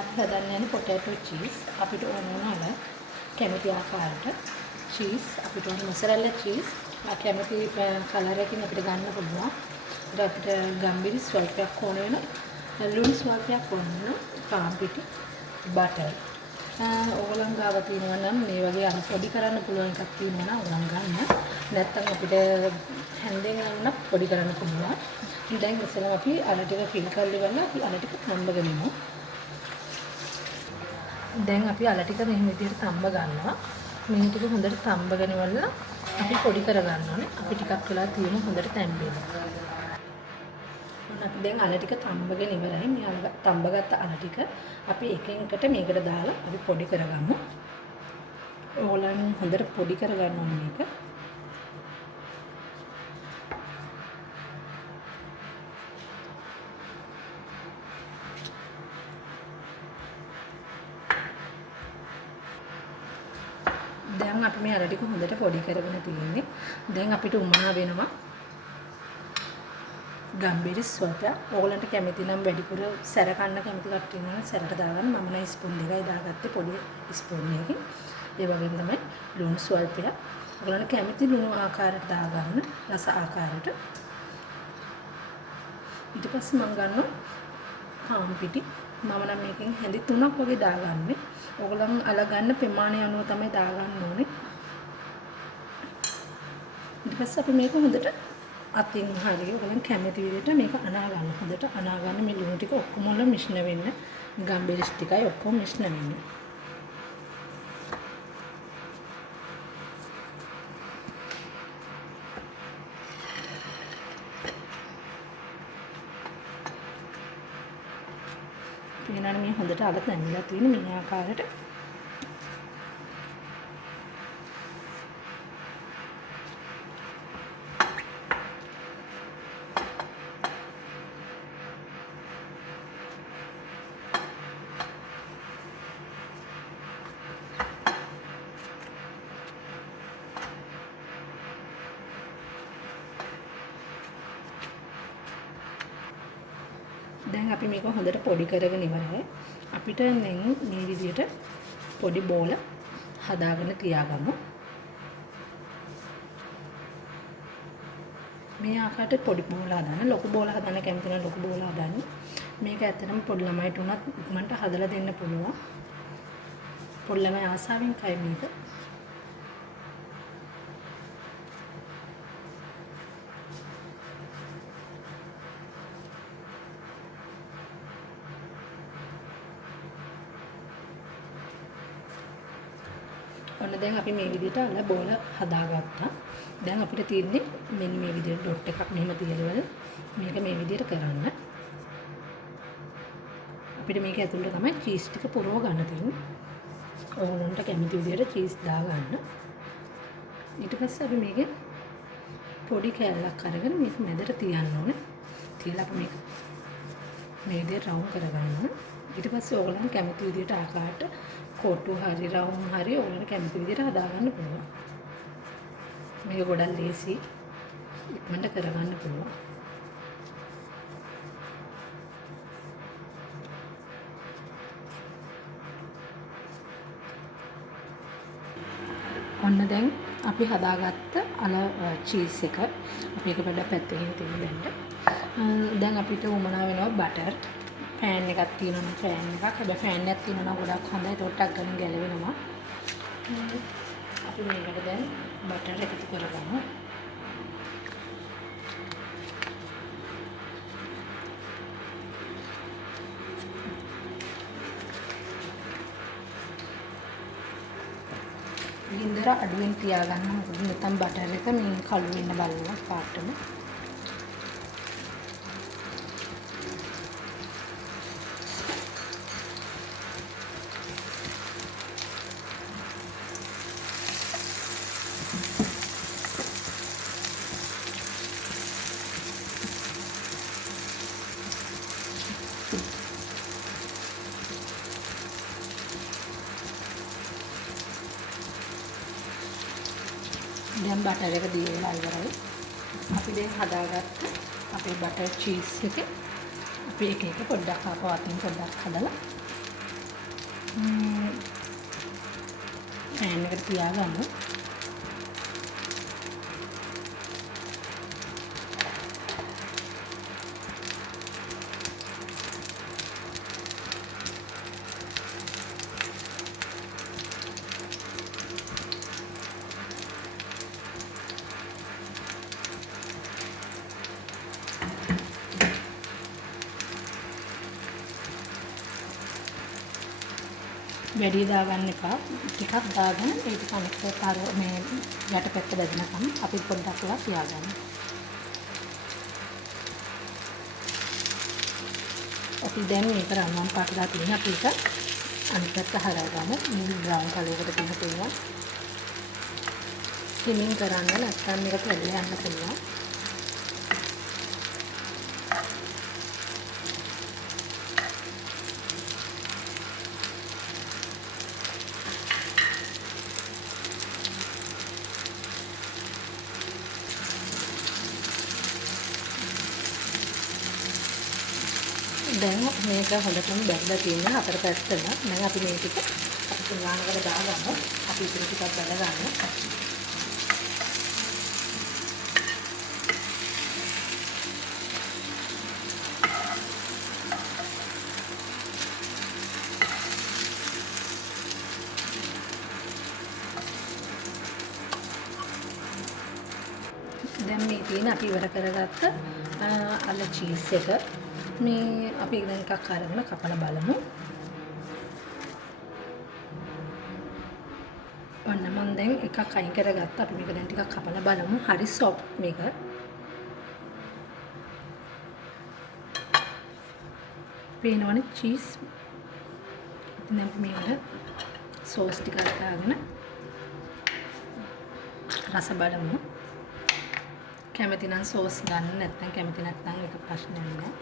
අපි හදන්න යන පොටේටෝ චීස් අපිට ඕන වුණාම කැමති ආකාරයට චීස් අපිට ඕන මොසරෙල්ලා චීස් කැමති කලර් එකකින් අපිට ගන්න පුළුවන්. ඒක අපිට ගම්බිරි ස්වල්පයක් ඕන වෙනවා. ලුණු ස්වල්පයක් ඕන වෙනවා. පාන් පිටි බටර්. ඕගොල්ලන් ගාව තියෙනවා නම් මේ වගේ පොඩි කරන්න පුළුවන් එකක් තියෙනවා නම් ඕගොල්ලන් ගන්න. නැත්තම් අපිට හැන්දෙන් ගන්න පොඩි කරන්න පුළුවන්. දැන් ඉස්සෙල්ලා අපි අර ටික ෆිල් කරලා ඉවරලා අපි අර ටික තම්බගෙනමු. දැන් අපි අල ටික මෙහෙම විදිහට තම්බ ගන්නවා. මේ ටික හොඳට තම්බගෙන ඉවරලා අපි පොඩි කර ගන්න ඕනේ. අපි ටිකක් වෙලා තියෙන හොඳට තැම්බෙනවා. අපි දැන් අල ටික තම්බගෙන ඉවරයි. මේ තම්බගත්ත අල ටික අපි එකින් එකට මේකට දාලා අපි පොඩි කරගමු. ඕලන් හොඳට පොඩි කරගන්න ඕනේ මේක. දැන් අපි මේ අර ටික හොඳට පොඩි කරගෙන තියෙන්නේ. දැන් අපිට උමනා වෙනවා ගම්බිරි ස්වල්පයක්. ඕගලන්ට කැමති නම් වැඩිපුර සැර කන්න කැමති කට්ටිය නම් සැරට දාගන්න. මම නම් ස්පූන් දෙකයි දාගත්තේ පොඩි ස්පූන් එකකින්. ඒ වගේම තමයි ලුණු ස්වල්පයක්. ඕගලන්ට කැමති ලුණු ආකාරයට දාගන්න, රස ආකාරයට. ඊට පස්සේ මම ගන්නවා පාන් පිටි. මම නම් මේකෙන් හැඳි 3ක් වගේ දාගන්නේ. ඕගොල්ලන් අල ගන්න ප්‍රමාණය අනුව තමයි දාගන්න ඕනේ. ඊට පස්සේ අපි මේක හොඳට අතින් හරිය ඕගොල්ලන් කැමති විදිහට මේක අනා ගන්න. හොඳට අනා ගන්න මේ ලුණු ටික ඔක්කොම වල මිශ්‍රණ වෙන්න. ගම්බිරිස් ටිකයි ඔක්කොම මිශ්‍රණ වෙන්න. ඊළඟට මේ හොඳට අල තැන්විලා තියෙන මේ ආකාරයට දැන් අපි මේක හොඳට පොඩි කරගෙන ඉවරයි. අපිට දැන් මේ විදිහට පොඩි බෝල හදාගෙන තියාගමු. මේ ආකාරයට පොඩි බෝල හදාන්න, ලොකු බෝල හදාන්න කැමති නම් ලොකු බෝල හදාන්න. මේක ඇත්තටම පොඩි ළමයිට උනත් ඉක්මනට හදලා දෙන්න පුළුවන්. පොඩි ළමයි ආසාවෙන් කයි මේක. ඔන්න දැන් අපි මේ විදිහට අල බෝල හදාගත්තා. දැන් අපිට තියෙන්නේ මෙන්න මේ විදිහට ඩොට් එකක් මෙහෙම තියලා මේක මේ විදිහට කරන්න. අපිට මේක ඇතුළට තමයි චීස් ටික පුරව ගන්න තියෙන්නේ. ඕගොල්ලන්ට කැමති විදිහට චීස් දාගන්න. ඊට පස්සේ අපි මේකේ පොඩි කෑල්ලක් අරගෙන මේක මැදට තියන්න ඕනේ. තියලා අපි මේක මේ විදිහට රවුම් කරගන්න. ඊට පස්සේ ඕගොල්ලන් කැමති විදිහට ආකාරයට කොටු හරි රවුම් හරි ඕගොල්ලන් කැමති විදිහට හදාගන්න පුළුවන්. මේක ගොඩක් ලේසි. ඉක්මනට කරගන්න පුළුවන්. ඔන්න දැන් අපි හදාගත්ත අල චීස් එක අපි එක පොඩ්ඩක් පැත්තකින් තියන්න. දැන් අපිට උමනා වෙනවා බටර්. ෆෑන් එකක් තියෙනවා නම් ෆෑන් එකක්. හැබැයි ෆෑන් එකක් තියෙනවා නම් ගොඩක් හොඳයි. ටොට්ටක් ගන්න ගැලවෙනවා. අපි මේකට දැන් බටර් එකතු කරගමු. ගින්දර අඩුවෙන් තියාගන්න. මොකද නැත්නම් බටර් එක මේ කළු වෙන්න බලනවා පාටම. දැන් බටර් එක දීලා ඉවරයි. අපි දැන් හදාගත්ත අපේ බටර් චීස් එක අපි එක එක පොඩ්ඩක් ආපහු අතින් පොඩ්ඩක් හදලා පෑන් එකට තියාගමු. වැඩි දාගන්න එපා. ටිකක් දාගෙන ඒක අනිත් පාර මේ යටපැත්ත බැදෙනකම් අපි පොඩ්ඩක් ලා තියාගන්න. අපි දැන් මේක රන්වන් පාටලා තියෙන අපි ඒක අනිත් පැත්ත හරවගමු. මේ බ්‍රවුන් කලරයකට තියෙන පුළුවන්. ස්ටිමින් කරන්න නැත්නම් මේක පැලලා යන්න පුළුවන්. දැන් මේක හොඳටම බැලලා තියෙනවා හතර පැත්තම. දැන් අපි මේ ටික අපි තුන්වනකට දාගමු. අපි ඉතින් ටිකක් බලගන්න. දැන් මේ තියෙන අපි ඉවර කරගත්ත අල චීස් එක මේ අපි දැන් එකක් අරගෙන කපලා බලමු. ඔන්න මම දැන් එකක් අයින් කරගත්තා. අපි මේක දැන් ටිකක් කපලා බලමු. හරි සොෆ්ට් මේක. පේනවනේ චීස්. ඉතින් දැන් මේකට සෝස් ටිකක් දාගෙන රස බලමු. කැමති නම් සෝස් ගන්න, නැත්නම් කැමති නැත්නම් ඒක ප්‍රශ්නයක් නෑ.